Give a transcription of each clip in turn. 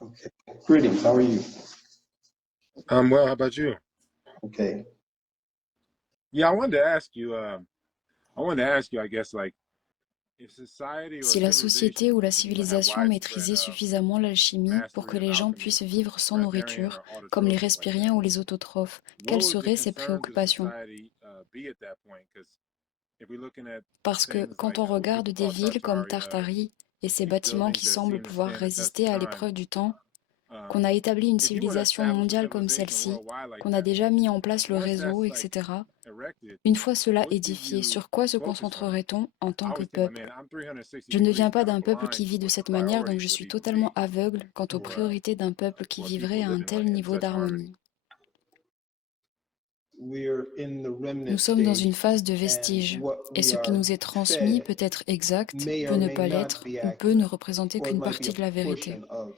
Okay. Greetings. How are you? I'm well. How about you? Okay. Yeah, I wanted to ask you. I guess, like, if society or Si la société ou civilization la can have civilisation widespread maîtrisait suffisamment l'alchimie pour que mastery of les gens alchemy, puissent vivre sans riparian nourriture, or comme les autotrophs like respiriens that, ou les autotrophes, what quelles would the seraient ces concerns of préoccupations? society be at that point? Because if we're looking at Parce que things quand like on what regarde people des call villes comme Tartaria and Tartarie et ces these bâtiments buildings qui that semblent seem to pouvoir stand the test of résister à time, l'épreuve du temps, qu'on um, a établi une if you were to civilisation establish a mondiale comme civilization celle-ci, worldwide like qu'on a that, déjà mis en place le once réseau, that's like etc., erected, une fois cela what do édifié, you sur quoi se focus on? concentrerait-on en tant I que always think, like, peuple? man, I'm 360 Je ne degrees viens pas kind of d'un peuple blind qui to vit de what the cette manière, donc priorities je would suis need to totalement be aveugle quant aux for priorités d'un peuple qui for vivrait people à un living tel like in niveau such harmony. d'harmonie. We're in the Nous remnant sommes dans une stage, phase de and vestige, what et we ce qui are nous est transmis fed peut être exact, may peut or ne may pas not l'être, be ou peut ne accurate, représenter or it qu'une might be partie a de la vérité. portion of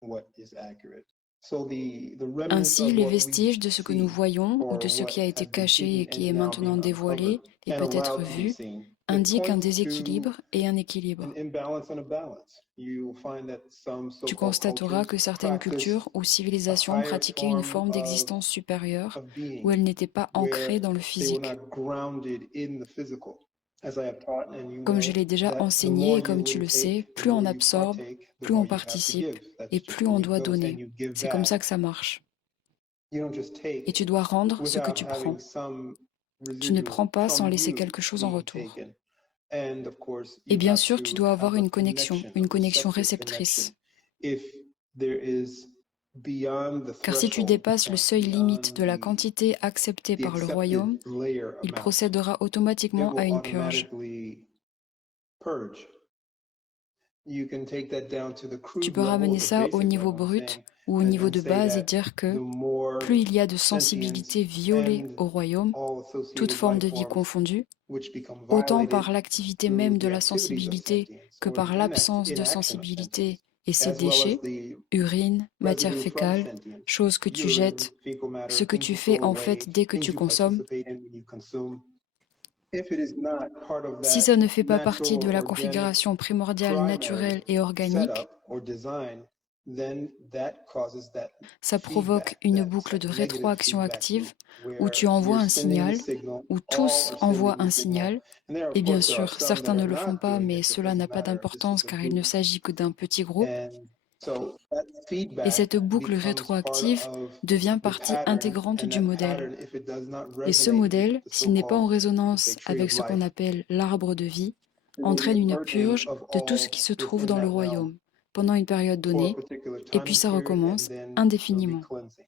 what is accurate. So the remnants Ainsi, of les what we vestiges de ce que nous see, voyons ou de or ce what qui a été has been caché hidden et qui and est now maintenant being uncovered dévoilé et and peut-être allowed to be vu, seen, it indiquent un points to déséquilibre et un an équilibre. imbalance and a balance. You'll find that some Tu so-called constateras cultures que certaines practice cultures ou a civilisations higher pratiquaient une form forme d'existence supérieure of où being elles n'étaient pas where ancrées dans le they were physique. not grounded in the physical. As I have taught, and you Comme je know, l'ai déjà that the enseigné more et comme you tu le sais, intake, the plus more on you absorbe, partake, the plus more on you have to participe give. That's et just plus the on way it doit goes. And donner. you give C'est comme ça back. que ça marche. You don't just Et take tu dois rendre ce que without tu having prends. some Tu ne residual prends pas sans from laisser you quelque chose en being retour. taken. And of course, Et you bien have sûr, tu to dois avoir have a une connexion connection, a receptive réceptrice. connection. If there is beyond the Car si tu threshold dépasses le point, seuil limite beyond de la quantité acceptée the par le accepted royaume, layer il amount, procédera it automatiquement will à une purge. automatically purge. You can take that down to the Tu crude peux level, ramener the ça au basic niveau level, brut ou au niveau and de say base et that dire the que more plus il y a de sentience sensibilité violée and au royaume, all toute associated forme life de vie forms confondue, which become autant violated par l'activité through même de the la activities of sensibilité sentience que or the par l'absence de inaction of sensibilité sentience, et ses as well as déchets, the urine, matière residue from fécale, sentience, choses que tu urine, jettes, fecal ce matter, que things tu you fais throw en fait away, dès que things tu you consommes. participate in when you consume. If it is not part of Si that ça ne fait pas partie natural de la organic configuration primordiale, primary naturelle et organique, setup or design, then that causes that ça provoque feedback, une that boucle de negative rétroaction feedback loop active où where tu envoies you're un sending the signal, signal, où all tous are envoient sending the un signal, signal. and there, Et of bien course, there are sûr, some that certains ne are le font not pas, doing mais it. It cela n'a doesn't pas matter. This is d'importance a car il ne group, s'agit que d'un petit groupe. and so that Et feedback cette boucle becomes part rétroactive of devient the partie pattern, intégrante and du that modèle. pattern, if it does not Et ce resonate with modèle, the s'il n'est pas en so-called, you could say, résonance tree avec of ce qu'on life, appelle l'arbre de vie, will entraîne be une purging purge of de tout ce qui all se trouve within dans le that realm royaume pendant une période for a donnée, particular et puis time ça period, and recommence then there'll be indéfiniment. cleansing.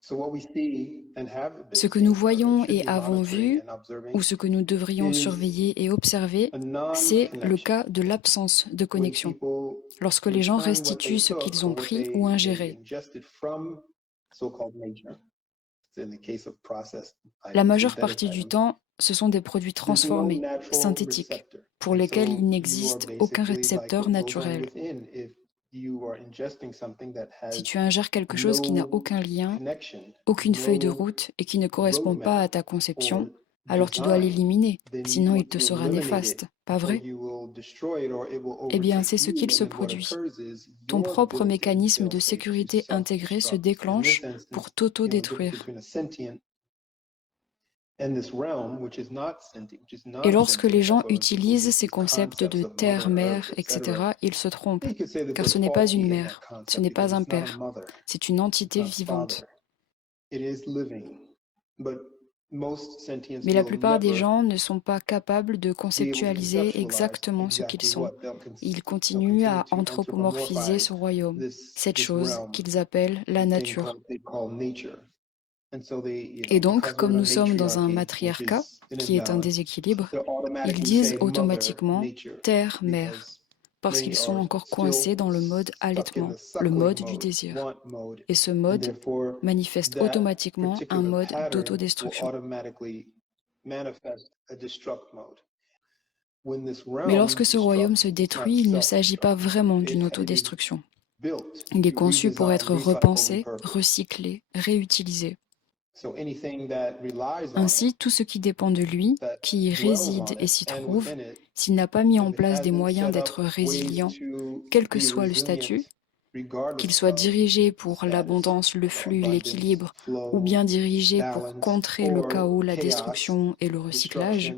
So what we see and have been Ce que nous seeing, or voyons should et be avons monitoring vu, and observing, ou ce que nous devrions is surveiller et observer, a c'est le non-connection. cas de l'absence de When connexion. people Lorsque les gens return what restituent they ce took qu'ils or ont what pris ou they ingéré. ingested from so-called nature, in the case of processed La items, majeure synthetic partie du items, temps, ce sont des produits there's no transformés, natural synthétiques, receptor. pour And lesquels so il you are n'existe aucun basically like récepteur what goes on naturel. within if you are ingesting something that Si has tu ingères quelque chose qui n'a no aucun lien, connection, aucune feuille de no route et qui ne correspond pas roadmap à ta or conception, alors tu dois design, l'éliminer, then you sinon il want te to sera eliminate it, néfaste, pas or vrai? you will destroy it, or it will Eh bien, overtake c'est ce you. qu'il And se then what produit. occurs is Ton your propre built-in mécanisme fail de state to sécurité intégré se self-destruct. And in déclenche this instance, pour the difference t'auto-détruire. between a sentient and this realm, which is not sentient, which is Et lorsque les non-sentient, gens that's why when people utilisent use ces these concepts de concepts of terre, Mother Earth, mer, etc., etc., ils se trompent, you could say that car they're ce n'est pas une faulty in that mère, ce concept n'est because pas un it's not a père, mother, c'est une it's entité not a vivante. father. It is living, but most sentients Mais la will plupart des never gens ne sont pas capables de be able to conceptualiser conceptualize exactement ce qu'ils exactly sont. what. Ils They'll continuent continue à to anthropomorphiser anthropomorphize ce royaume, cette this chose realm, qu'ils appellent la this thing nature. they call nature. And so they, Et donc, because we're comme in a nous sommes dans un matriarchy, which matriarcat, is an qui est un imbalance, déséquilibre, they'll ils automatically disent say mother automatiquement nature terre, mère, because parce qu'ils many sont are encore coincés still dans le mode stuck in allaitement, the le suckling mode du mode, désir. want mode, Et ce and mode therefore manifeste that automatiquement un particular mode pattern will d'autodestruction. automatically manifest a destruct mode. When this Mais lorsque realm ce royaume se destructs, it's not détruit, il ne s'agit pas self-destruct. vraiment d'une It is autodestruction. built Il est to conçu pour redesign, être recycle, repensé, repurpose. recyclé, réutilisé. So anything that relies on it, Ainsi, tout ce qui dépend de lui, that qui y dwells réside on et it s'y and trouve, within it, s'il n'a pas mis if en it place des hasn't moyens set d'être up ways résilient, to quel que be soit le resilient statut, qu'il soit dirigé pour l'abondance, le flux, l'équilibre, ou bien dirigé pour contrer le chaos, la destruction et le recyclage,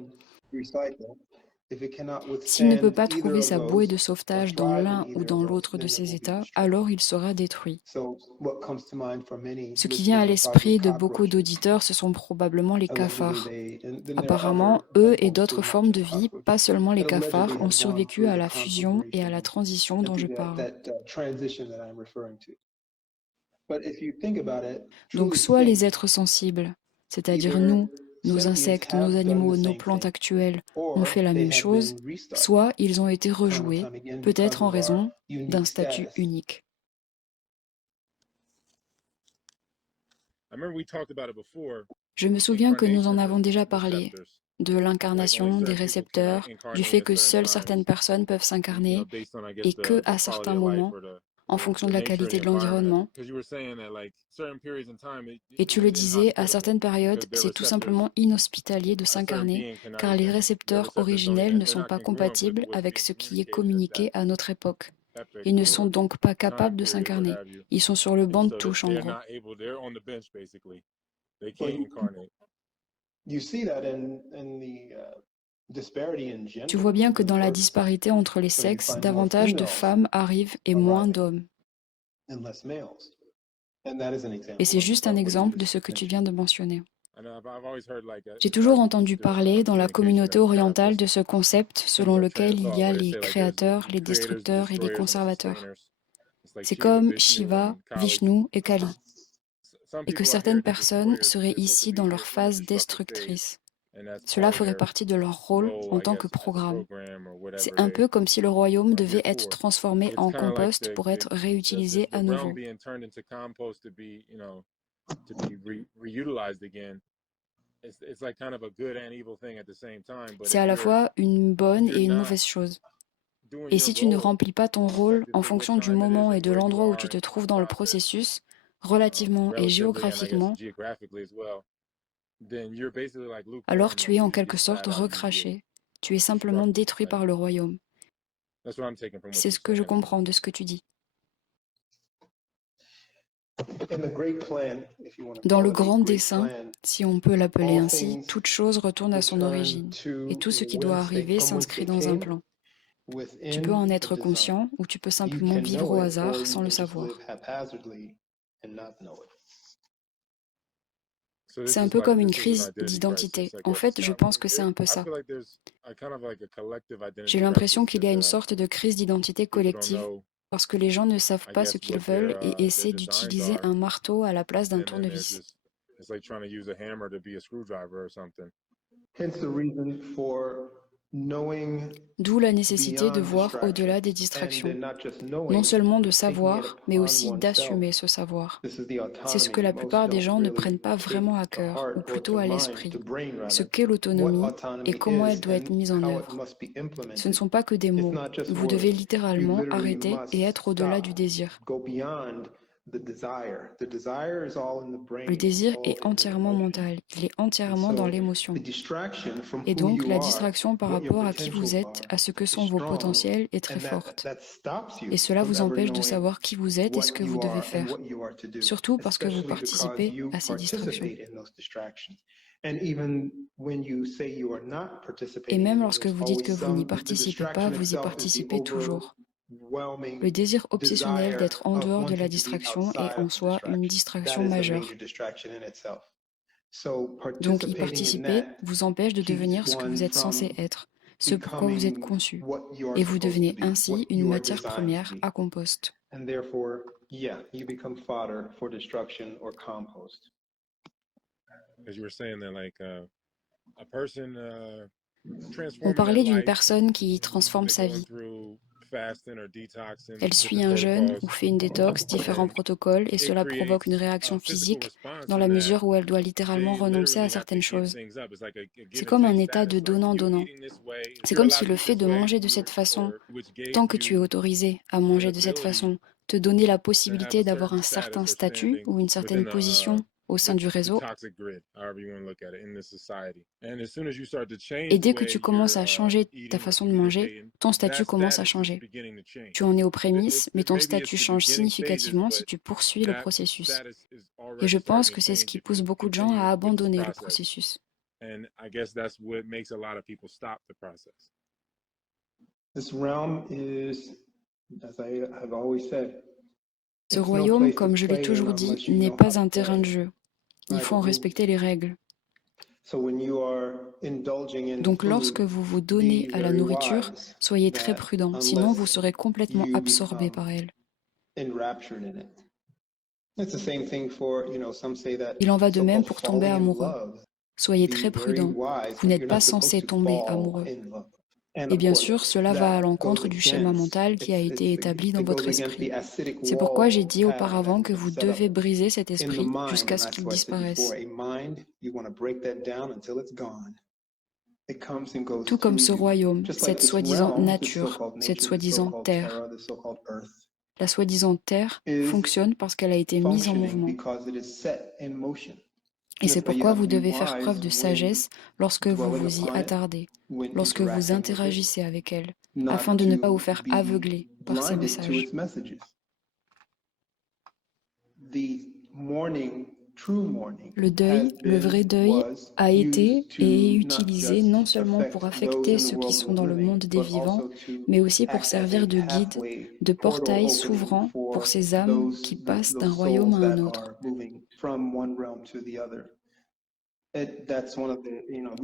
s'il ne peut pas trouver sa bouée de sauvetage dans l'un ou dans l'autre de ces états, alors il sera détruit. Ce qui vient à l'esprit de beaucoup d'auditeurs, ce sont probablement les cafards. Apparemment, eux et d'autres formes de vie, pas seulement les cafards, ont survécu à la fusion et à la transition dont je parle. Donc soit les êtres sensibles, c'est-à-dire nous, nos insectes, nos animaux, nos plantes actuelles, ont fait la même chose, soit ils ont été rejoués, peut-être en raison d'un statut unique. Je me souviens que nous en avons déjà parlé, de l'incarnation, des récepteurs, du fait que seules certaines personnes peuvent s'incarner et que à certains moments, en fonction de la qualité de l'environnement. Et tu le disais, à certaines périodes, c'est tout simplement inhospitalier de s'incarner, car les récepteurs originels ne sont pas compatibles avec ce qui est communiqué à notre époque. Ils ne sont donc pas capables de s'incarner. Ils sont sur le banc de touche, en gros. Tu vois bien que dans la disparité entre les sexes, davantage de femmes arrivent et moins d'hommes. Et c'est juste un exemple de ce que tu viens de mentionner. J'ai toujours entendu parler dans la communauté orientale de ce concept selon lequel il y a les créateurs, les destructeurs et les conservateurs. C'est comme Shiva, Vishnu et Kali. Et que certaines personnes seraient ici dans leur phase destructrice. Cela ferait partie de leur rôle en tant que programme. C'est un peu comme si le royaume devait être transformé en compost pour être réutilisé à nouveau. C'est à la fois une bonne et une mauvaise chose. Et si tu ne remplis pas ton rôle en fonction du moment et de l'endroit où tu te trouves dans le processus, relativement et géographiquement, alors tu es en quelque sorte recraché. Tu es simplement détruit par le royaume. C'est ce que je comprends de ce que tu dis. Dans le grand dessein, si on peut l'appeler ainsi, toute chose retourne à son origine, et tout ce qui doit arriver s'inscrit dans un plan. Tu peux en être conscient, ou tu peux simplement vivre au hasard sans le savoir. C'est un peu comme une crise d'identité. En fait, je pense que c'est un peu ça. J'ai l'impression qu'il y a une sorte de crise d'identité collective parce que les gens ne savent pas ce qu'ils veulent et essaient d'utiliser un marteau à la place d'un tournevis. D'où la nécessité de voir au-delà des distractions. Non seulement de savoir, mais aussi d'assumer ce savoir. C'est ce que la plupart des gens ne prennent pas vraiment à cœur, ou plutôt à l'esprit. Ce qu'est l'autonomie et comment elle doit être mise en œuvre. Ce ne sont pas que des mots. Vous devez littéralement arrêter et être au-delà du désir. Le désir est entièrement mental, il est entièrement dans l'émotion. Et donc, la distraction par rapport à qui vous êtes, à ce que sont vos potentiels, est très forte. Et cela vous empêche de savoir qui vous êtes et ce que vous devez faire, surtout parce que vous participez à ces distractions. Et même lorsque vous dites que vous n'y participez pas, vous y participez toujours. Le désir obsessionnel d'être en dehors de la distraction est en soi une distraction majeure. Donc y participer vous empêche de devenir ce que vous êtes censé être, ce pourquoi vous êtes conçu, et vous devenez ainsi une matière première à compost. On parlait d'une personne qui transforme sa vie. Elle suit un jeûne ou fait une détox, différents protocoles, et cela provoque une réaction physique dans la mesure où elle doit littéralement renoncer à certaines choses. C'est comme un état de donnant-donnant. C'est comme si le fait de manger de cette façon, tant que tu es autorisé à manger de cette façon, te donnait la possibilité d'avoir un certain statut ou une certaine position au sein du réseau. Et dès que tu commences à changer ta façon de manger, ton statut commence à changer. Tu en es aux prémices, mais ton statut change significativement si tu poursuis le processus. Et je pense que c'est ce qui pousse beaucoup de gens à abandonner le processus. Ce royaume, comme je l'ai toujours dit, n'est pas un terrain de jeu. Il faut en respecter les règles. Donc lorsque vous vous donnez à la nourriture, soyez très prudent, sinon vous serez complètement absorbé par elle. Il en va de même pour tomber amoureux. Soyez très prudent, vous n'êtes pas censé tomber amoureux. Et bien sûr, cela va à l'encontre du schéma mental qui a été établi dans votre esprit. C'est pourquoi j'ai dit auparavant que vous devez briser cet esprit jusqu'à ce qu'il disparaisse. Tout comme ce royaume, cette soi-disant nature, cette soi-disant terre. La soi-disant terre fonctionne parce qu'elle a été mise en mouvement. Et c'est pourquoi vous devez faire preuve de sagesse lorsque vous vous y attardez, lorsque vous interagissez avec elle, afin de ne pas vous faire aveugler par ces messages. Le deuil, le vrai deuil, a été et est utilisé non seulement pour affecter ceux qui sont dans le monde des vivants, mais aussi pour servir de guide, de portail s'ouvrant pour ces âmes qui passent d'un royaume à un autre.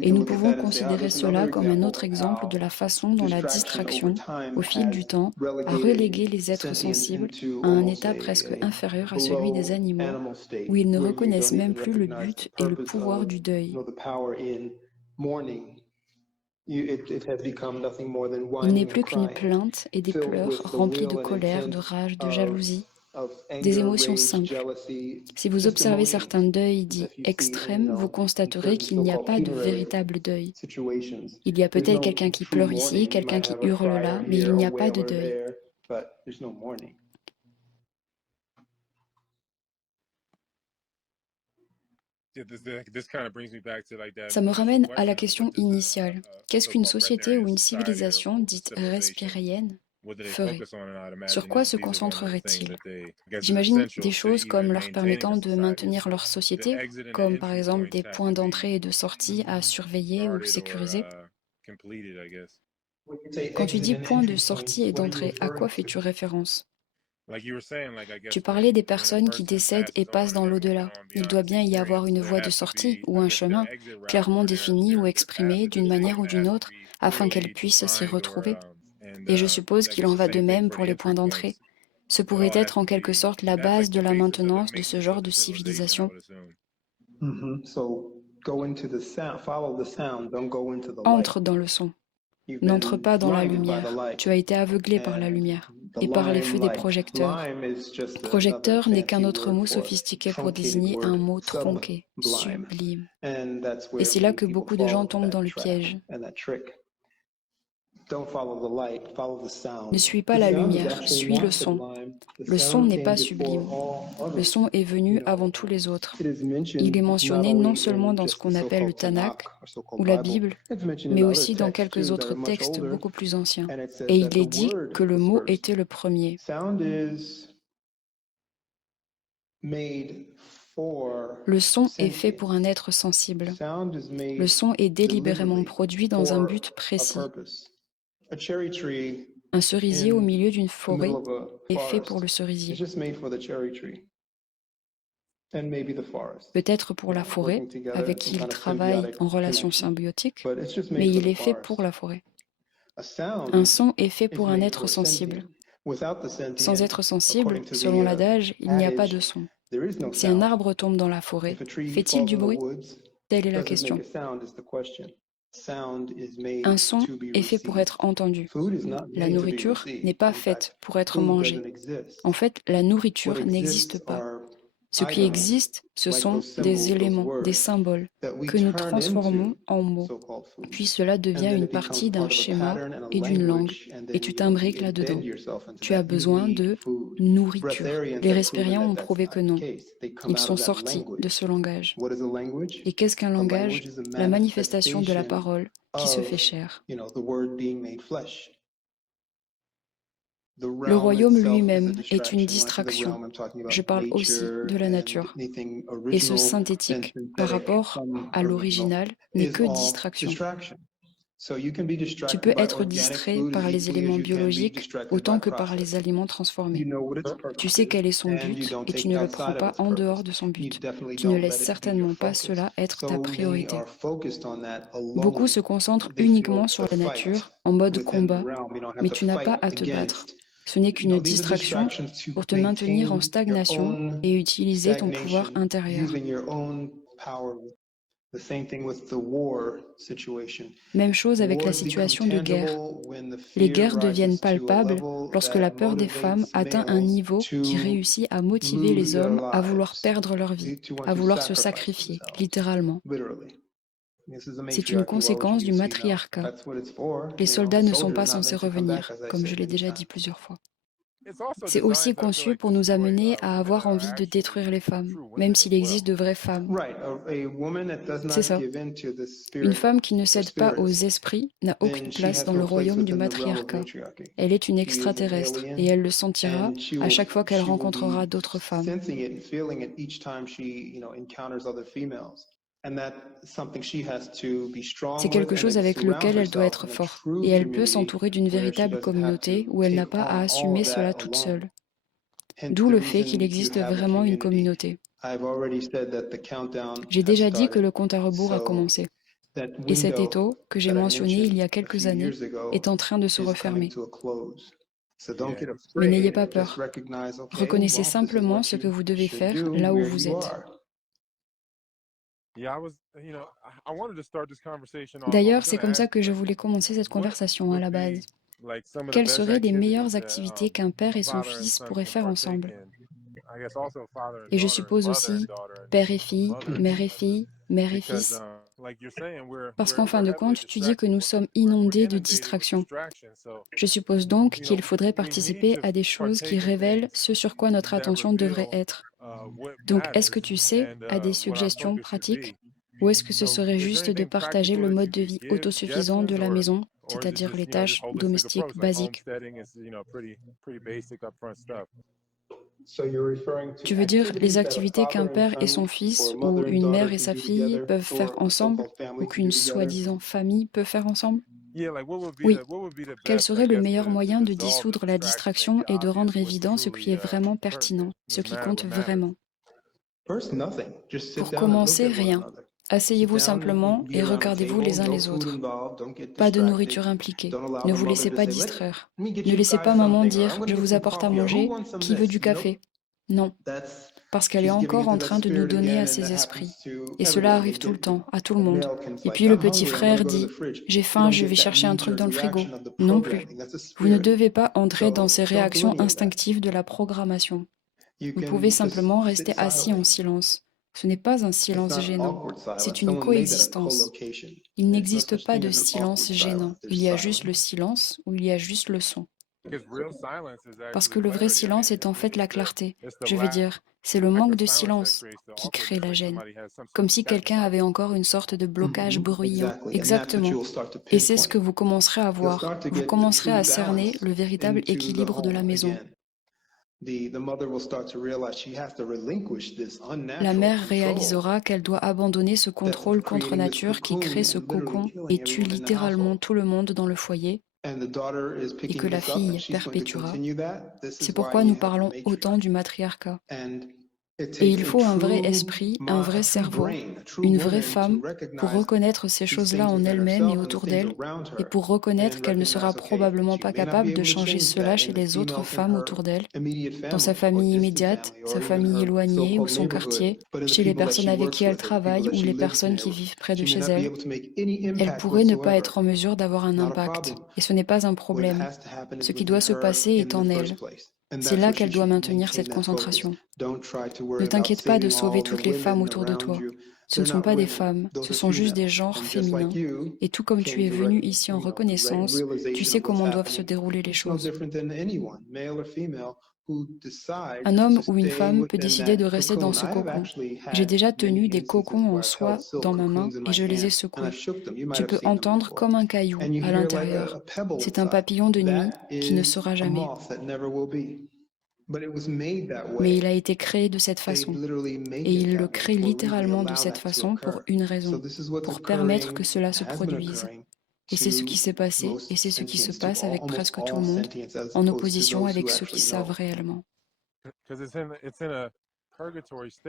Et nous pouvons considérer cela comme un autre exemple de la façon dont la distraction, au fil du temps, a relégué les êtres sensibles à un état presque inférieur à celui des animaux, où ils ne reconnaissent même plus le but et le pouvoir du deuil. Il n'est plus qu'une plainte et des pleurs remplis de colère, de rage, de jalousie, des émotions simples. Si vous observez certains deuils dits extrêmes, vous constaterez qu'il n'y a pas de véritable deuil. Il y a peut-être quelqu'un qui pleure ici, quelqu'un qui hurle là, mais il n'y a pas de deuil. Ça me ramène à la question initiale. Qu'est-ce qu'une société ou une civilisation dite respirienne ferait? Sur quoi se concentrerait-il? J'imagine des choses comme leur permettant de maintenir leur société, comme par exemple des points d'entrée et de sortie à surveiller ou sécuriser. Quand tu dis point de sortie et d'entrée, à quoi fais-tu référence? Tu parlais des personnes qui décèdent et passent dans l'au-delà. Il doit bien y avoir une voie de sortie ou un chemin clairement défini ou exprimé d'une manière ou d'une autre afin qu'elles puissent s'y retrouver. Et je suppose qu'il en va de même pour les points d'entrée. Ce pourrait être en quelque sorte la base de la maintenance de ce genre de civilisation. Entre dans le son. N'entre pas dans la lumière. Tu as été aveuglé par la lumière et par les feux des projecteurs. Projecteur n'est qu'un autre mot sophistiqué pour désigner un mot tronqué, sublime. Et c'est là que beaucoup de gens tombent dans le piège. Ne suis pas la lumière, suis le son. Le son n'est pas sublime. Le son est venu avant tous les autres. Il est mentionné non seulement dans ce qu'on appelle le Tanakh ou la Bible, mais aussi dans quelques autres textes beaucoup plus anciens. Et il est dit que le mot était le premier. Le son est fait pour un être sensible. Le son est délibérément produit dans un but précis. Un cerisier au milieu d'une forêt est fait pour le cerisier. Peut-être pour la forêt, avec qui il travaille en relation symbiotique, mais il est fait pour la forêt. Un son est fait pour un être sensible. Sans être sensible, selon l'adage, il n'y a pas de son. Si un arbre tombe dans la forêt, fait-il du bruit? Telle est la question. Un son est fait pour être entendu. La nourriture n'est pas faite pour être mangée. En fait, la nourriture n'existe pas. Ce qui existe, ce sont des éléments, des symboles que nous transformons en mots. Puis cela devient une partie d'un schéma et d'une langue, et tu t'imbriques là-dedans. Tu as besoin de nourriture. Les Respériens ont prouvé que non. Ils sont sortis de ce langage. Et qu'est-ce qu'un langage? La manifestation de la parole qui se fait chair. Le royaume lui-même est une distraction. Je parle aussi de la nature. Et ce synthétique, par rapport à l'original, n'est que distraction. Tu peux être distrait par les éléments biologiques autant que par les aliments transformés. Tu sais quel est son but et tu ne le prends pas en dehors de son but. Tu ne laisses certainement pas cela être ta priorité. Beaucoup se concentrent uniquement sur la nature, en mode combat, mais tu n'as pas à te battre. Ce n'est qu'une distraction pour te maintenir en stagnation et utiliser ton pouvoir intérieur. Même chose avec la situation de guerre. Les guerres deviennent palpables lorsque la peur des femmes atteint un niveau qui réussit à motiver les hommes à vouloir perdre leur vie, à vouloir se sacrifier, littéralement. C'est une conséquence du matriarcat. Les soldats ne sont pas censés revenir, comme je l'ai déjà dit plusieurs fois. C'est aussi conçu pour nous amener à avoir envie de détruire les femmes, même s'il existe de vraies femmes. C'est ça. Une femme qui ne cède pas aux esprits n'a aucune place dans le royaume du matriarcat. Elle est une extraterrestre et elle le sentira à chaque fois qu'elle rencontrera d'autres femmes. C'est quelque chose avec lequel elle doit être forte, et elle peut s'entourer d'une véritable communauté où elle n'a pas à assumer cela toute seule. D'où le fait qu'il existe vraiment une communauté. J'ai déjà dit que le compte à rebours a commencé, et cet étau, que j'ai mentionné il y a quelques années, est en train de se refermer. Mais n'ayez pas peur. Reconnaissez simplement ce que vous devez faire là où vous êtes. D'ailleurs, c'est comme ça que je voulais commencer cette conversation à la base. Quelles seraient les meilleures activités qu'un père et son fils pourraient faire ensemble? Et je suppose aussi père et fille, mère et fille, mère et fils. Parce qu'en fin de compte, tu dis que nous sommes inondés de distractions. Je suppose donc qu'il faudrait participer à des choses qui révèlent ce sur quoi notre attention devrait être. Donc, est-ce que tu sais à des suggestions pratiques? Ou est-ce que ce serait juste de partager le mode de vie autosuffisant de la maison, c'est-à-dire les tâches domestiques basiques? Tu veux dire les activités qu'un père et son fils, ou une mère et sa fille peuvent faire ensemble, ou qu'une soi-disant famille peut faire ensemble? Oui. Quel serait le meilleur moyen de dissoudre la distraction et de rendre évident ce qui est vraiment pertinent, ce qui compte vraiment? Pour commencer, rien. Asseyez-vous simplement et regardez-vous les uns les autres. Pas de nourriture impliquée. Ne vous laissez pas distraire. Ne laissez pas maman dire « je vous apporte à manger, qui veut du café ?» Non, parce qu'elle est encore en train de nous donner à ses esprits. Et cela arrive tout le temps, à tout le monde. Et puis le petit frère dit « j'ai faim, je vais chercher un truc dans le frigo ». Non plus. Vous ne devez pas entrer dans ces réactions instinctives de la programmation. Vous pouvez simplement rester assis en silence. Ce n'est pas un silence gênant, c'est une coexistence. Il n'existe pas de silence gênant. Il y a juste le silence ou il y a juste le son. Parce que le vrai silence est en fait la clarté. Je veux dire, c'est le manque de silence qui crée la gêne. Comme si quelqu'un avait encore une sorte de blocage bruyant. Exactement. Et c'est ce que vous commencerez à voir. Vous commencerez à cerner le véritable équilibre de la maison. La mère réalisera qu'elle doit abandonner ce contrôle contre nature qui crée ce cocon et tue littéralement tout le monde dans le foyer, et que la fille perpétuera. C'est pourquoi nous parlons autant du matriarcat. Et il faut un vrai esprit, un vrai cerveau, une vraie femme pour reconnaître ces choses-là en elle-même et autour d'elle, et pour reconnaître qu'elle ne sera probablement pas capable de changer cela chez les autres femmes autour d'elle, dans sa famille immédiate, sa famille éloignée ou son quartier, chez les personnes avec qui elle travaille ou les personnes qui vivent près de chez elle. Elle pourrait ne pas être en mesure d'avoir un impact, et ce n'est pas un problème. Ce qui doit se passer est en elle. C'est là qu'elle doit maintenir cette concentration. Ne t'inquiète pas de sauver toutes les femmes autour de toi. Ce ne sont pas des femmes, ce sont juste des genres féminins. Et tout comme tu es venu ici en reconnaissance, tu sais comment doivent se dérouler les choses. Un homme ou une femme peut décider de rester dans ce cocon. J'ai déjà tenu des cocons en soie dans ma main et je les ai secoués. Tu peux entendre comme un caillou à l'intérieur. C'est un papillon de nuit qui ne sera jamais. Mais il a été créé de cette façon. Et il le crée littéralement de cette façon pour une raison, pour permettre que cela se produise. Et c'est ce qui s'est passé, et c'est ce qui se passe avec presque tout le monde, en opposition avec ceux qui savent réellement.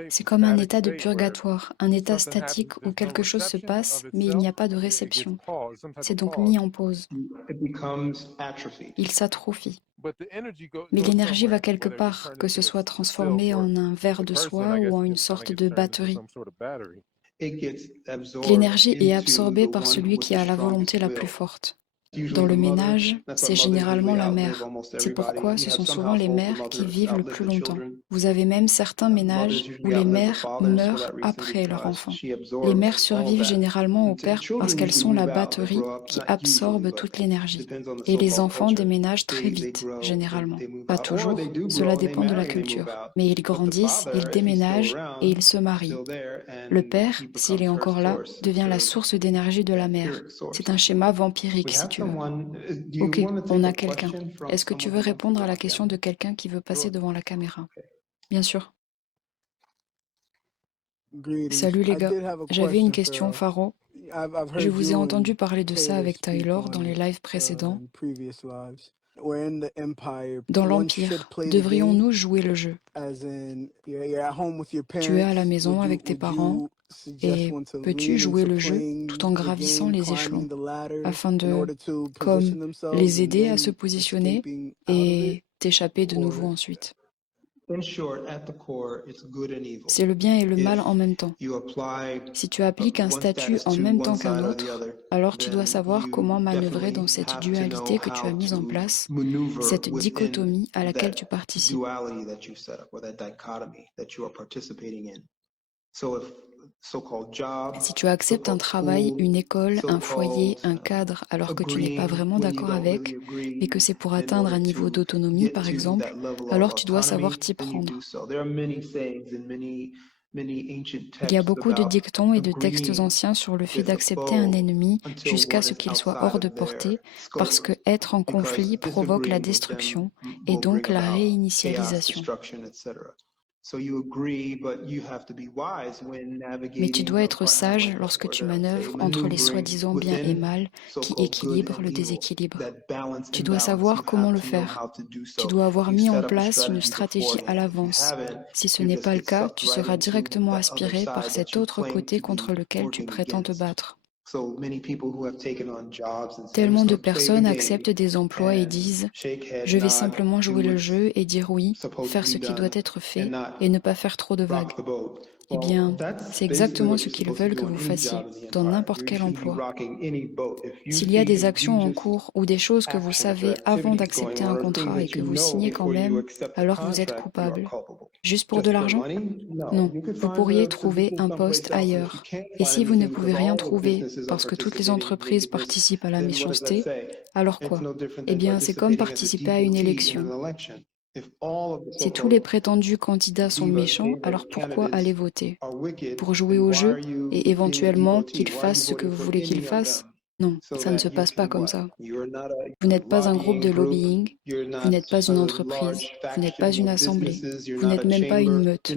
C'est comme un état de purgatoire, un état statique où quelque chose se passe, mais il n'y a pas de réception. C'est donc mis en pause. Il s'atrophie. Mais l'énergie va quelque part, que ce soit transformée en un verre de soie ou en une sorte de batterie. L'énergie est absorbée par celui qui a la volonté la plus forte. Dans le ménage, c'est généralement la mère. C'est pourquoi ce sont souvent les mères qui vivent le plus longtemps. Vous avez même certains ménages où les mères meurent après leur enfant. Les mères survivent généralement au père parce qu'elles sont la batterie qui absorbe toute l'énergie. Et les enfants déménagent très vite, généralement. Pas toujours, cela dépend de la culture. Mais ils grandissent, ils déménagent et ils se marient. Le père, s'il est encore là, devient la source d'énergie de la mère. C'est un schéma vampirique, si tu veux. Ok, on a quelqu'un. Est-ce que tu veux répondre à la question de quelqu'un qui veut passer devant la caméra? Bien sûr. Salut les gars, j'avais une question, Faro. Je vous ai entendu parler de ça avec Taylor dans les lives précédents. Dans l'Empire, devrions-nous jouer le jeu? Tu es à la maison avec tes parents et peux-tu jouer le jeu tout en gravissant les échelons afin de, comme, les aider à se positionner et t'échapper de nouveau ensuite? C'est le bien et le mal en même temps. Si tu appliques un statut en même temps qu'un autre, alors tu dois savoir comment manœuvrer dans cette dualité que tu as mise en place, cette dichotomie à laquelle tu participes. Si tu acceptes un travail, une école, un foyer, un cadre, alors que tu n'es pas vraiment d'accord avec, mais que c'est pour atteindre un niveau d'autonomie, par exemple, alors tu dois savoir t'y prendre. Il y a beaucoup de dictons et de textes anciens sur le fait d'accepter un ennemi jusqu'à ce qu'il soit hors de portée, parce que être en conflit provoque la destruction et donc la réinitialisation. Mais tu dois être sage lorsque tu manœuvres entre les soi-disant bien et mal qui équilibrent le déséquilibre. Tu dois savoir comment le faire. Tu dois avoir mis en place une stratégie à l'avance. Si ce n'est pas le cas, tu seras directement aspiré par cet autre côté contre lequel tu prétends te battre. Tellement de personnes acceptent des emplois et disent « Je vais simplement jouer le jeu et dire oui, faire ce qui doit être fait et ne pas faire trop de vagues ». Eh bien, c'est exactement ce qu'ils veulent que vous fassiez, dans n'importe quel emploi. S'il y a des actions en cours ou des choses que vous savez avant d'accepter un contrat et que vous signez quand même, alors vous êtes coupable. Juste pour de l'argent? Non, vous pourriez trouver un poste ailleurs. Et si vous ne pouvez rien trouver parce que toutes les entreprises participent à la méchanceté, alors quoi? Eh bien, c'est comme participer à une élection. Si tous les prétendus candidats sont méchants, alors pourquoi aller voter? Pour jouer au jeu et éventuellement qu'ils fassent ce que vous voulez qu'ils fassent? Non, ça ne se passe pas comme ça. Vous n'êtes pas un groupe de lobbying, vous n'êtes pas une entreprise, vous n'êtes pas une assemblée, vous n'êtes même pas une meute.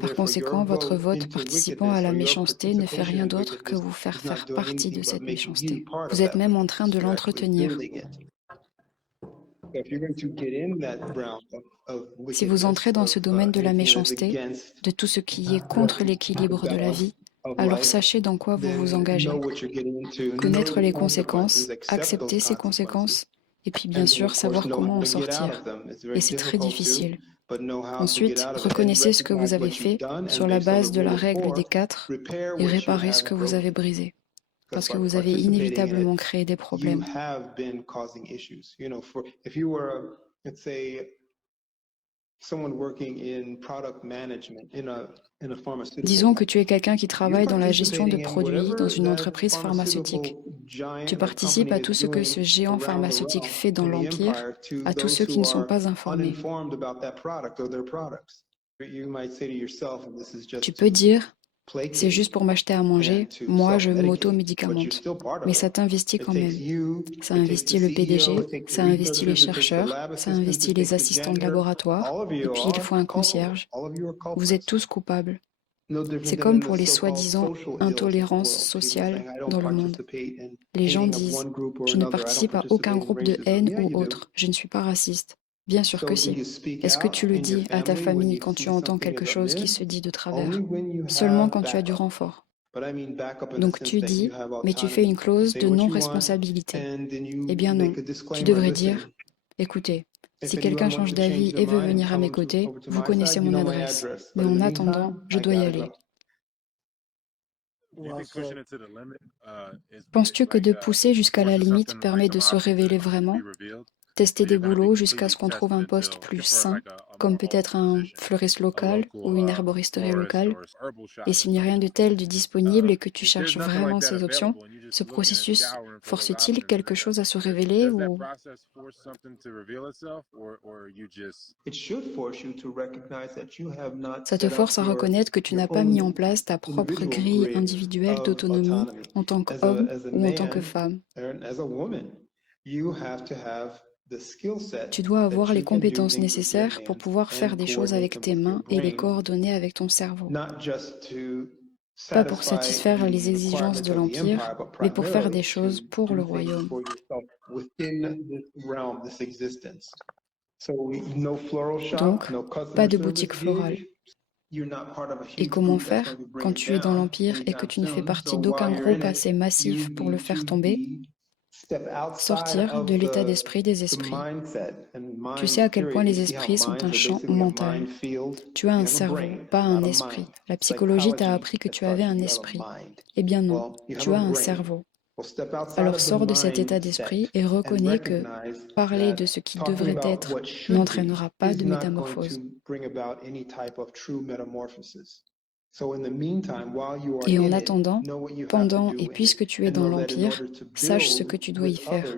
Par conséquent, votre vote participant à la méchanceté ne fait rien d'autre que vous faire partie de cette méchanceté. Vous êtes même en train de l'entretenir. Si vous entrez dans ce domaine de la méchanceté, de tout ce qui est contre l'équilibre de la vie, alors sachez dans quoi vous vous engagez. Connaître les conséquences, accepter ces conséquences, et puis bien sûr savoir comment en sortir. Et c'est très difficile. Ensuite, reconnaissez ce que vous avez fait sur la base de la règle des 4 et réparez ce que vous avez brisé. Parce que vous avez inévitablement créé des problèmes. Disons que tu es quelqu'un qui travaille dans la gestion de produits dans une entreprise pharmaceutique. Tu participes à tout ce que ce géant pharmaceutique fait dans l'Empire, à tous ceux qui ne sont pas informés. Tu peux dire, c'est juste pour m'acheter à manger, moi je m'auto-médicamente. Mais ça t'investit quand même. Ça investit le PDG, ça investit les chercheurs, ça investit les assistants de laboratoire, et puis il faut un concierge. Vous êtes tous coupables. C'est comme pour les soi-disant intolérances sociales dans le monde. Les gens disent « Je ne participe à aucun groupe de haine ou autre, je ne suis pas raciste ». Bien sûr que si. Est-ce que tu le dis à ta famille quand tu entends quelque chose qui se dit de travers? Seulement quand tu as du renfort. Donc tu dis, mais tu fais une clause de non-responsabilité. Eh bien non, tu devrais dire, écoutez, si quelqu'un change d'avis et veut venir à mes côtés, vous connaissez mon adresse. Mais en attendant, je dois y aller. Penses-tu que de pousser jusqu'à la limite permet de se révéler vraiment? Tester des boulots jusqu'à ce qu'on trouve un poste plus sain, comme peut-être un fleuriste local ou une herboristerie locale. Et s'il n'y a rien de tel de disponible et que tu cherches vraiment ces options, ce processus force-t-il quelque chose à se révéler ou... Ça te force à reconnaître que tu n'as pas mis en place ta propre grille individuelle d'autonomie en tant qu'homme ou en tant que femme. Tu dois avoir les compétences nécessaires pour pouvoir faire des choses avec tes mains et les coordonner avec ton cerveau. Pas pour satisfaire les exigences de l'Empire, mais pour faire des choses pour le royaume. Donc, pas de boutique florale. Et comment faire quand tu es dans l'Empire et que tu ne fais partie d'aucun groupe assez massif pour le faire tomber? Sortir de l'état d'esprit des esprits. Tu sais à quel point les esprits sont un champ mental. Tu as un cerveau, pas un esprit. La psychologie t'a appris que tu avais un esprit. Eh bien non, tu as un cerveau. Alors sors de cet état d'esprit et reconnais que parler de ce qui devrait être n'entraînera pas de métamorphose. Et en attendant, pendant et puisque tu es dans l'Empire, sache ce que tu dois y faire.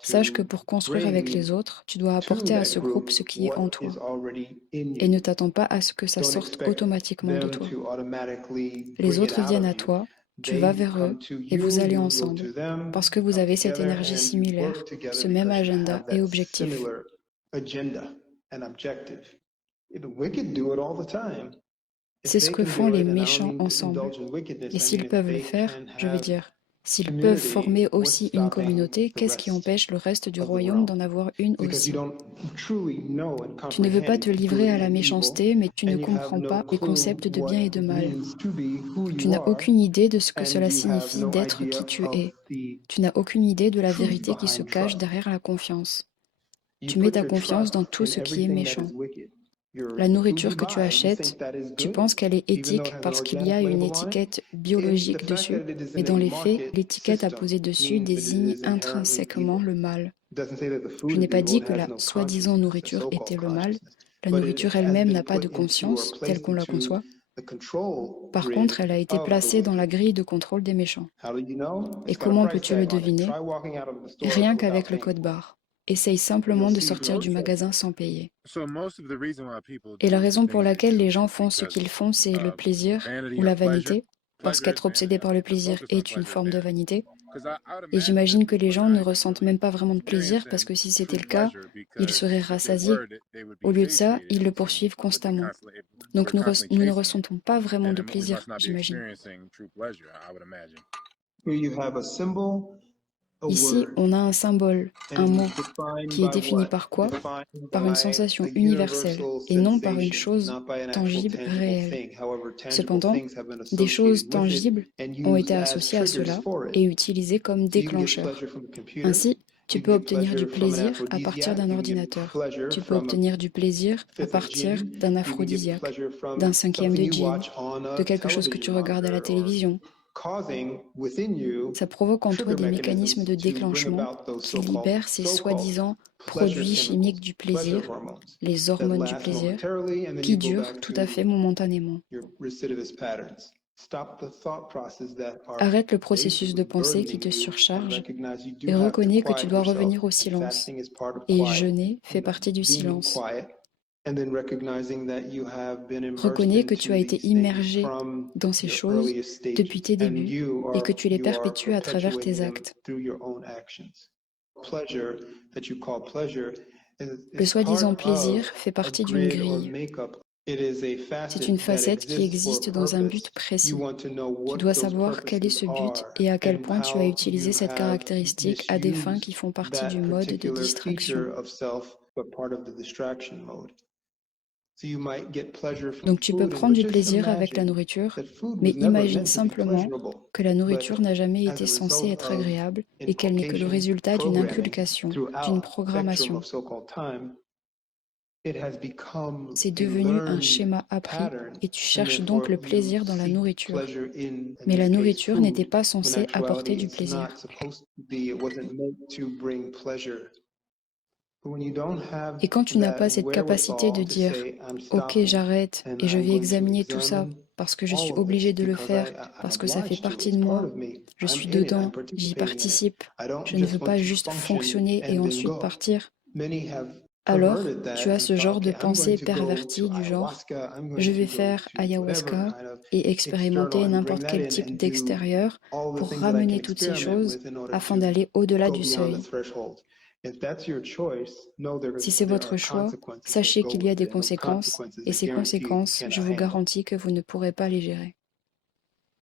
Sache que pour construire avec les autres, tu dois apporter à ce groupe ce qui est en toi. Et ne t'attends pas à ce que ça sorte automatiquement de toi. Les autres viennent à toi, tu vas vers eux et vous allez ensemble, parce que vous avez cette énergie similaire, ce même agenda et objectif. C'est ce que font les méchants ensemble. Et s'ils peuvent le faire, je veux dire, s'ils peuvent former aussi une communauté, qu'est-ce qui empêche le reste du royaume d'en avoir une aussi? Tu ne veux pas te livrer à la méchanceté, mais tu ne comprends pas les concepts de bien et de mal. Tu n'as aucune idée de ce que cela signifie d'être qui tu es. Tu n'as aucune idée de la vérité qui se cache derrière la confiance. Tu mets ta confiance dans tout ce qui est méchant. La nourriture que tu achètes, tu penses qu'elle est éthique parce qu'il y a une étiquette biologique dessus, mais dans les faits, l'étiquette apposée dessus désigne intrinsèquement le mal. Je n'ai pas dit que la soi-disant nourriture était le mal. La nourriture elle-même n'a pas de conscience, telle qu'on la conçoit. Par contre, elle a été placée dans la grille de contrôle des méchants. Et comment peux-tu le deviner? Rien qu'avec le code barre. Essaye simplement de sortir du magasin sans payer. Et la raison pour laquelle les gens font ce qu'ils font, c'est le plaisir ou la vanité, parce qu'être obsédé par le plaisir est une forme de vanité. Et j'imagine que les gens ne ressentent même pas vraiment de plaisir, parce que si c'était le cas, ils seraient rassasiés. Au lieu de ça, ils le poursuivent constamment. Donc nous ne ressentons pas vraiment de plaisir, j'imagine. Ici, on a un symbole, un mot, qui est défini par quoi? Par une sensation universelle, et non par une chose tangible, réelle. Cependant, des choses tangibles ont été associées à cela et utilisées comme déclencheurs. Ainsi, tu peux obtenir du plaisir à partir d'un ordinateur. Tu peux obtenir du plaisir à partir d'un aphrodisiaque, d'un 5e de gin, de quelque chose que tu regardes à la télévision. Ça provoque en toi des mécanismes de déclenchement qui libèrent ces soi-disant produits chimiques du plaisir, les hormones du plaisir, qui durent tout à fait momentanément. Arrête le processus de pensée qui te surcharge et reconnais que tu dois revenir au silence. Et jeûner fait partie du silence. Reconnais que tu as été immergé dans ces choses depuis tes débuts et que tu les perpétues à travers tes actes. Le soi-disant plaisir fait partie d'une grille. C'est une facette qui existe dans un but précis. Tu dois savoir quel est ce but et à quel point tu as utilisé cette caractéristique à des fins qui font partie du mode de distraction. Donc tu peux prendre du plaisir avec la nourriture, mais imagine simplement que la nourriture n'a jamais été censée être agréable et qu'elle n'est que le résultat d'une inculcation, d'une programmation. C'est devenu un schéma appris et tu cherches donc le plaisir dans la nourriture. Mais la nourriture n'était pas censée apporter du plaisir. Et quand tu n'as pas cette capacité de dire « Ok, j'arrête et je vais examiner tout ça parce que je suis obligé de le faire, parce que ça fait partie de moi, je suis dedans, j'y participe, je ne veux pas juste fonctionner et ensuite partir », alors tu as ce genre de pensée pervertie du genre « Je vais faire ayahuasca et expérimenter n'importe quel type d'extérieur pour ramener toutes ces choses afin d'aller au-delà du seuil ». Si c'est votre choix, sachez qu'il y a des conséquences, et ces conséquences, je vous garantis que vous ne pourrez pas les gérer.